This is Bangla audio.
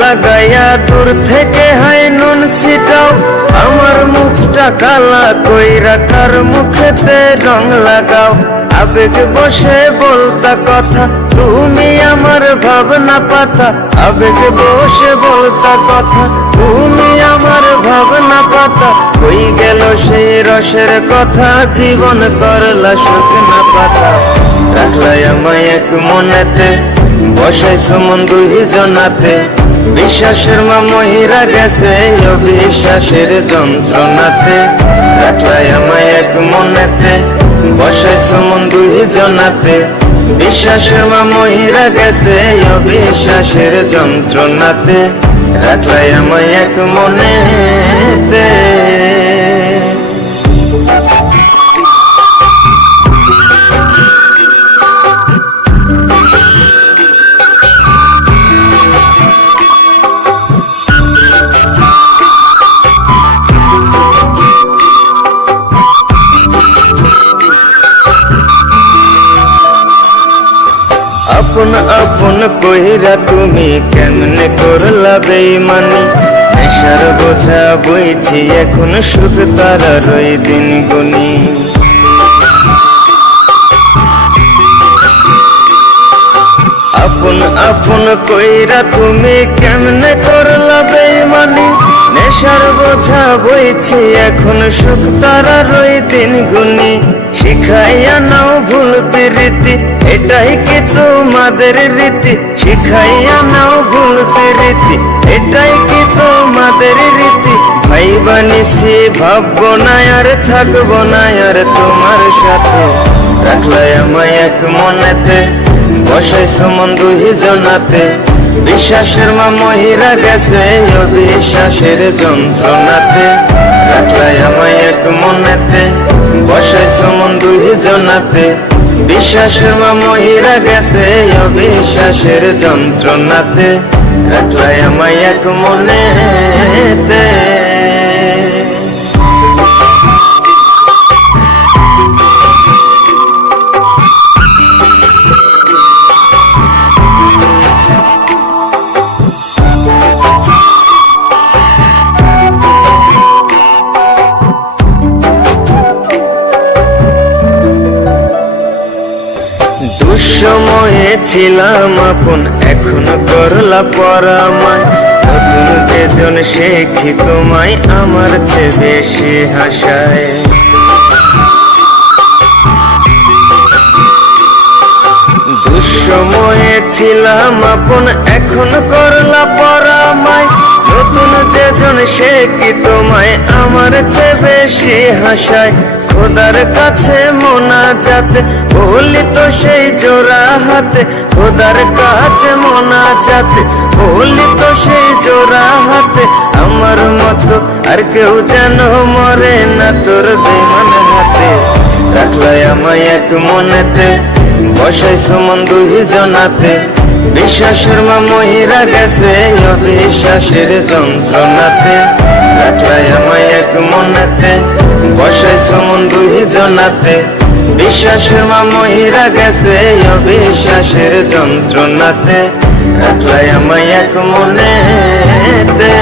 লাগাইয়া দূর থেকে হাই নুন ছিটাও, আমার মুখটা কালা কইরা কার মুখেতে রং লাগাও। আবেগ বসে বলতা কথা, তুমি আমার ভাবনা পাতা। আবেগ বসে বলতা কথা, তুমি আমার ভাবনা পাতা। কই গেল সেই রসের কথা, জীবন করলা শুকনা পাতা। রাখলাই আমায় এক মনেতে, বসাইছো মন দুই জনাতে। বিশ্বাসের মা মহিরা গেছে অবিশ্বাসের যন্ত্রণাতে। রাখলাই আমায় এক মনেতে, বসাইছো মন দুই জনাতে। বিশ্বাসের মা মহিরা গেছে অবিশ্বাসের যন্ত্রণাতে। রাখলাই আমায় এক মনেতে। আপন আপন কইরা তুমি কেমনে করলা বেইমানি। নেশার বোঝা বইছি এখন সুখ তারা রই দিন গুনি। আপন আপন কইরা তুমি কেমনে করলা বেইমানি। নেশার বোঝা বইছি এখন সুখ তারা রই দিন গুনি। শিখাইয়া নাও ভুল প্রীতি, এটাই কি তোমাদের রীতি। শিখাইয়া নাও ভুল প্রীতি, এটাই কি তোমাদের রীতি। ভাই বানিছি ভাববো না আর থাকবো না আর তোমার সাথে। রাখলাই আমায় এক মনেতে, বসাইছো মন দুই জনাতে। বিশ্বাসের মা মহিরা গেছে অবিশ্বাসের যন্ত্রণাতে। রাখলাই আমায় এক মনেতে, বসাইছো মন দুই জনাতে। বিশ্বাসের মা মহিরা গেছে অবিশ্বাসের যন্ত্রণাতে। রাখলাই আমায় এক মনেতে। দুঃসময়ে ছিলাম আপন, এখন করলা পরামায়। নতুন যেজন শেখি তোমায় আমার চেয়ে বেশি হাসায়। দুঃসময়ে ছিলাম আপন, এখন করলা পরামায়। নতুন যেজন শেখি তোমায় আমার চেয়ে বেশি হাসায়। খোদার কাছে মোনাজাতে বলি তো সেই জোড়া হাতে। খোদার কাছে মোনাজাতে বলি তো সেই জোড়া হাতে। আমার মতো আর কেউ যেন মরে না তোর বেমান হাতে। রাখলাই আমায় এক মনেতে, বসাইছো মন দুই জনাতে। বিশ্বাসের মা মহিরা গেছে অবিশ্বাসের যন্ত্রণাতে। রাখলাই আমায় এক মনেতে, বসাইছো মন দুই জনাতে। বিশ্বাসের মা মহিরা গেছে অবিশ্বাসের যন্ত্রণাতে। রাখলাই আমায় এক মনেতে।